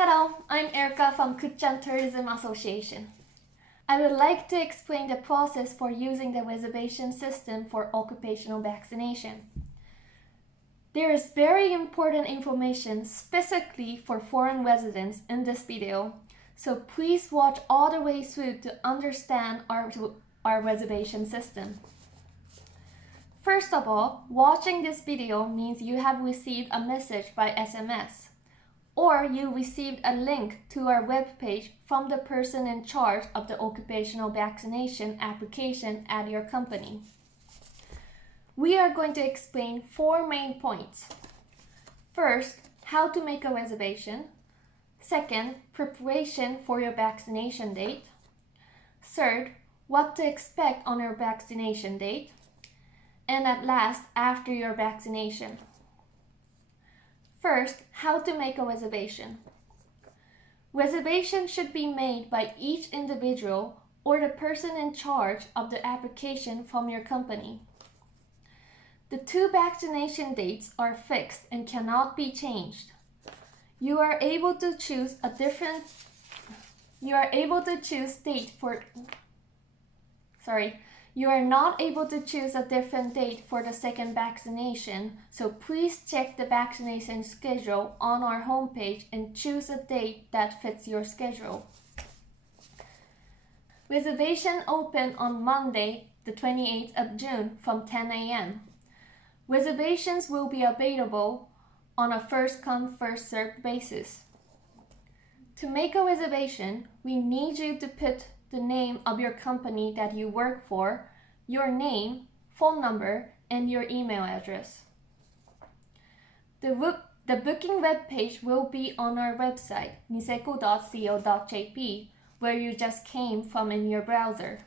Hello, I'm Erica fromくっちゃん Tourism Association. I would like to explain the process for using the reservation system for occupational vaccination. There is very important information specifically for foreign residents in this video, so please watch all the way through to understand our reservation system. First of all, watching this video means you have received a message by SMS, or you received a link to our webpage from the person in charge of the occupational vaccination application at your company. We are going to explain 4 main points. First, how to make a reservation. Second, preparation for your vaccination date. Third, what to expect on your vaccination date. And at last, after your vaccination. First, how to make a reservation. Reservation should be made by each individual or the person in charge of the application from your company. The 2 vaccination dates are fixed and cannot be changed. You are able to choose You are not able to choose a different date for the second vaccination, so please check the vaccination schedule on our homepage and choose a date that fits your schedule. Reservation open on Monday, the 28th of June from 10 a.m. Reservations will be available on a first-come, first-served basis. To make a reservation, we need you to put the name of your company that you work for, your name, phone number, and your email address. The booking webpage will be on our website, niseco.co.jp, where you just came from in your browser.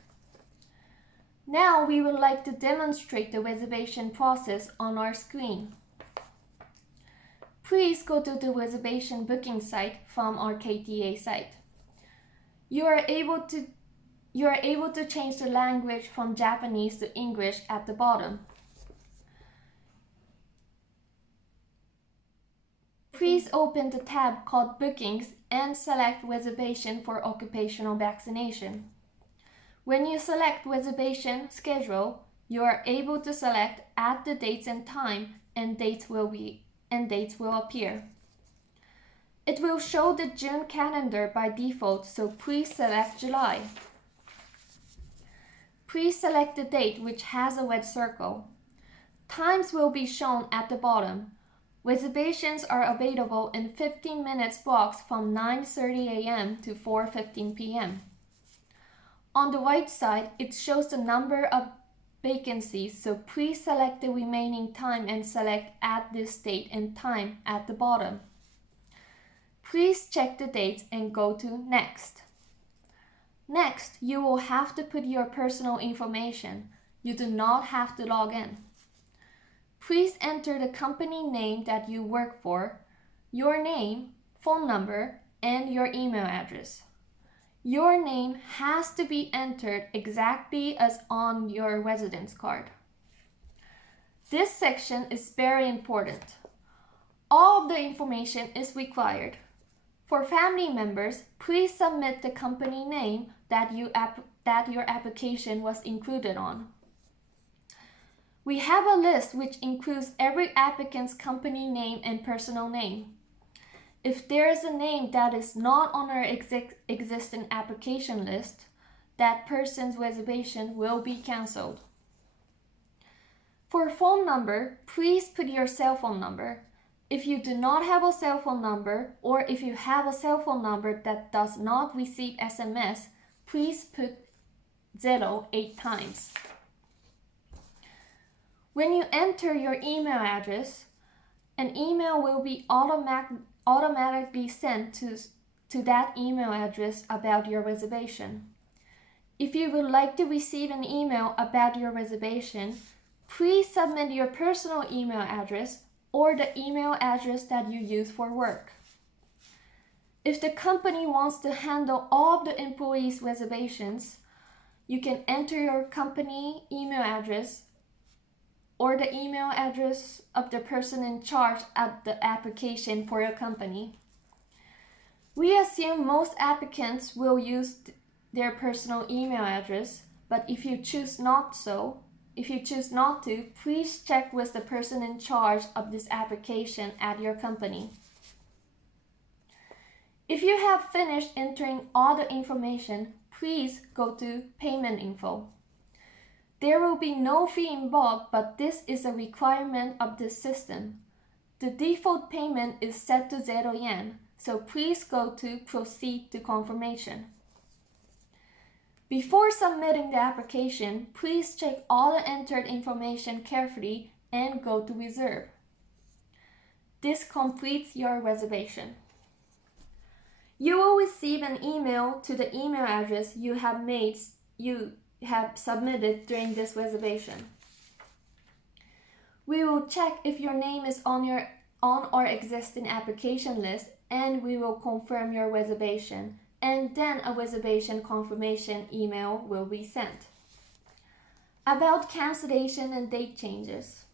Now we would like to demonstrate the reservation process on our screen. Please go to the reservation booking site from our KTA site. You are able to change the language from Japanese to English at the bottom. Please open the tab called Bookings and select Reservation for Occupational Vaccination. When you select Reservation Schedule, you are able to select Add the dates and time, and dates will appear. It will show the June calendar by default, so please select July. Please select the date which has a red circle. Times will be shown at the bottom. Reservations are available in 15 minutes blocks from 9:30 a.m. to 4:15 p.m. On the right side, it shows the number of vacancies, so please select the remaining time and select Add this date and time at the bottom. Please check the dates and go to Next. Next, you will have to put your personal information. You do not have to log in. Please enter the company name that you work for, your name, phone number, and your email address. Your name has to be entered exactly as on your residence card. This section is very important. All of the information is required. For family members, please submit the company name that your application was included on. We have a list which includes every applicant's company name and personal name. If there is a name that is not on our existing application list, that person's reservation will be canceled. For phone number, please put your cell phone number. If you do not have a cell phone number, or if you have a cell phone number that does not receive SMS, please put 0 8 times. When you enter your email address, an email will be automatically sent to that email address about your reservation. If you would like to receive an email about your reservation, please submit your personal email address or the email address that you use for work. If the company wants to handle all of the employees' reservations, you can enter your company email address or the email address of the person in charge of the application for your company. We assume most applicants will use their personal email address, but if you choose not to, please check with the person in charge of this application at your company. If you have finished entering all the information, please go to Payment Info. There will be no fee involved, but this is a requirement of this system. The default payment is set to 0 yen, so please go to Proceed to Confirmation. Before submitting the application, please check all the entered information carefully and go to Reserve. This completes your reservation. You will receive an email to the email address you have submitted during this reservation. We will check if your name is on our existing application list, and we will confirm your reservation, and then a reservation confirmation email will be sent. About cancellation and date changes.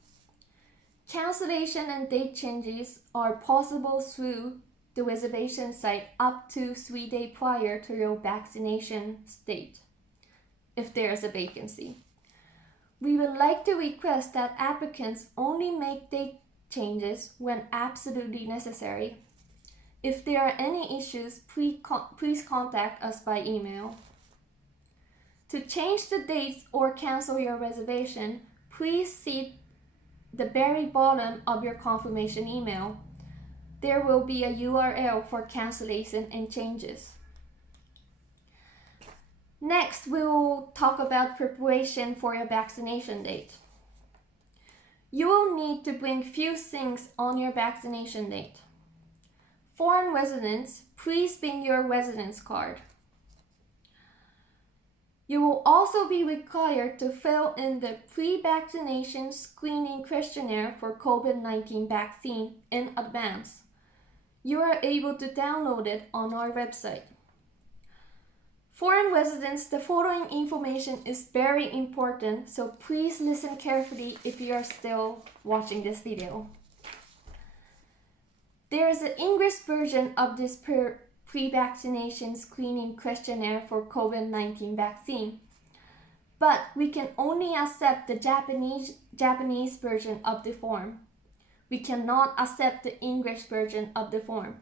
Cancellation and date changes are possible through the reservation site up to 3 days prior to your vaccination date, if there is a vacancy. We would like to request that applicants only make date changes when absolutely necessary. If there are any issues, please contact us by email. To change the dates or cancel your reservation, please see the very bottom of your confirmation email. There will be a URL for cancellation and changes. Next, we will talk about preparation for your vaccination date. You will need to bring few things on your vaccination date. Foreign residents, please bring your residence card. You will also be required to fill in the pre-vaccination screening questionnaire for COVID-19 vaccine in advance. You are able to download it on our website. Foreign residents, the following information is very important, so please listen carefully if you are still watching this video. There is an English version of this pre-vaccination screening questionnaire for COVID-19 vaccine, but we can only accept the Japanese version of the form. We cannot accept the English version of the form.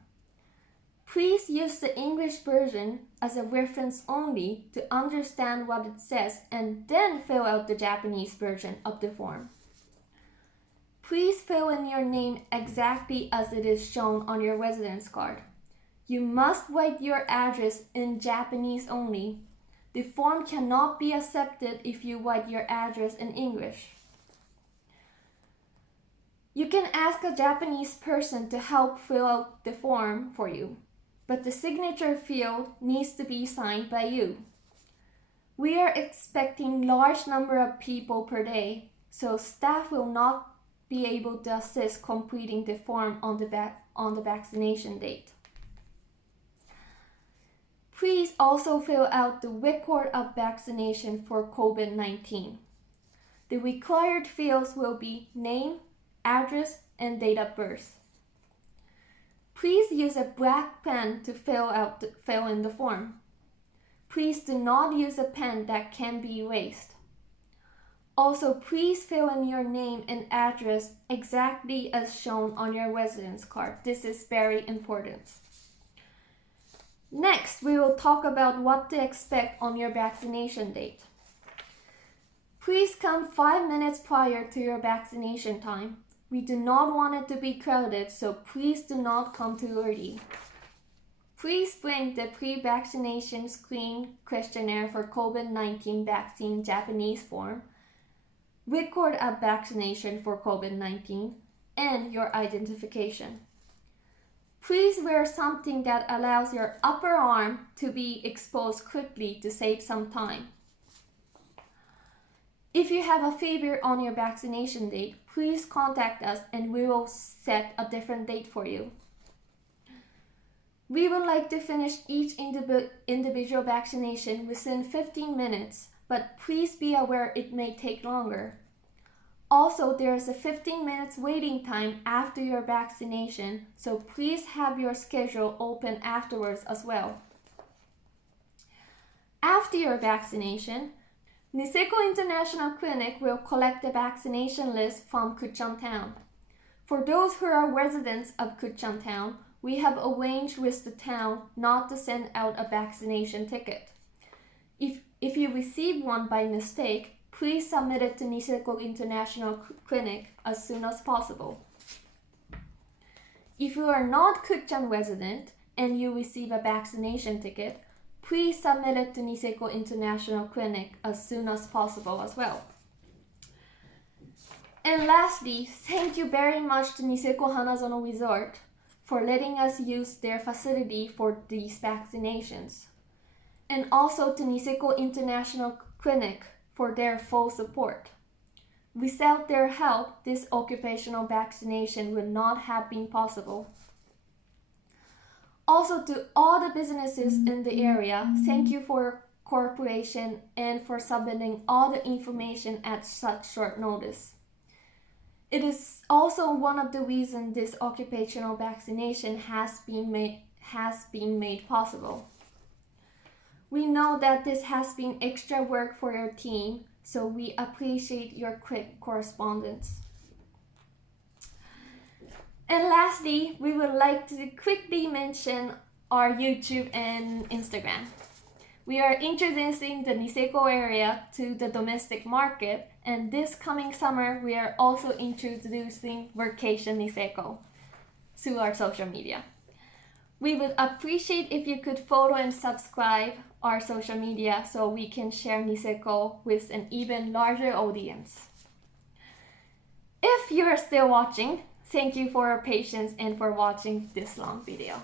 Please use the English version as a reference only to understand what it says and then fill out the Japanese version of the form. Please fill in your name exactly as it is shown on your residence card. You must write your address in Japanese only. The form cannot be accepted if you write your address in English. You can ask a Japanese person to help fill out the form for you, but the signature field needs to be signed by you. We are expecting large number of people per day, so staff will not be able to assist completing the form on the vaccination date. Please also fill out the record of vaccination for COVID-19. The required fields will be name, address, and date of birth. Please use a black pen to fill in the form. Please do not use a pen that can be erased. Also, please fill in your name and address exactly as shown on your residence card. This is very important. Next, we will talk about what to expect on your vaccination date. Please come 5 minutes prior to your vaccination time. We do not want it to be crowded, so please do not come too early. Please bring the pre-vaccination screening questionnaire for COVID-19 vaccine Japanese form, record of vaccination for COVID-19, and your identification. Please wear something that allows your upper arm to be exposed quickly to save some time. If you have a fever on your vaccination date, please contact us and we will set a different date for you. We would like to finish each individual vaccination within 15 minutes, but please be aware it may take longer. Also, there is a 15 minutes waiting time after your vaccination, so please have your schedule open afterwards as well. After your vaccination, Niseko International Clinic will collect the vaccination list from Kuちゃん Town. For those who are residents of Kuちゃん Town, we have arranged with the town not to send out a vaccination ticket. If you receive one by mistake, please submit it to Niseko International Clinic as soon as possible. If you are not Kuちゃん resident and you receive a vaccination ticket, please submit it to Niseko International Clinic as soon as possible as well. And lastly, thank you very much to Niseko Hanazono Resort for letting us use their facility for these vaccinations. And also to Niseko International Clinic for their full support. Without their help, this occupational vaccination would not have been possible. Also, to all the businesses in the area, thank you for your cooperation and for submitting all the information at such short notice. It is also one of the reasons this occupational vaccination has been made possible. We know that this has been extra work for your team, so we appreciate your quick correspondence. And lastly, we would like to quickly mention our YouTube and Instagram. We are introducing the Niseko area to the domestic market, and this coming summer, we are also introducing Vacation Niseko to our social media. We would appreciate if you could follow and subscribe our social media so we can share Niseko with an even larger audience. If you are still watching, thank you for your patience and for watching this long video.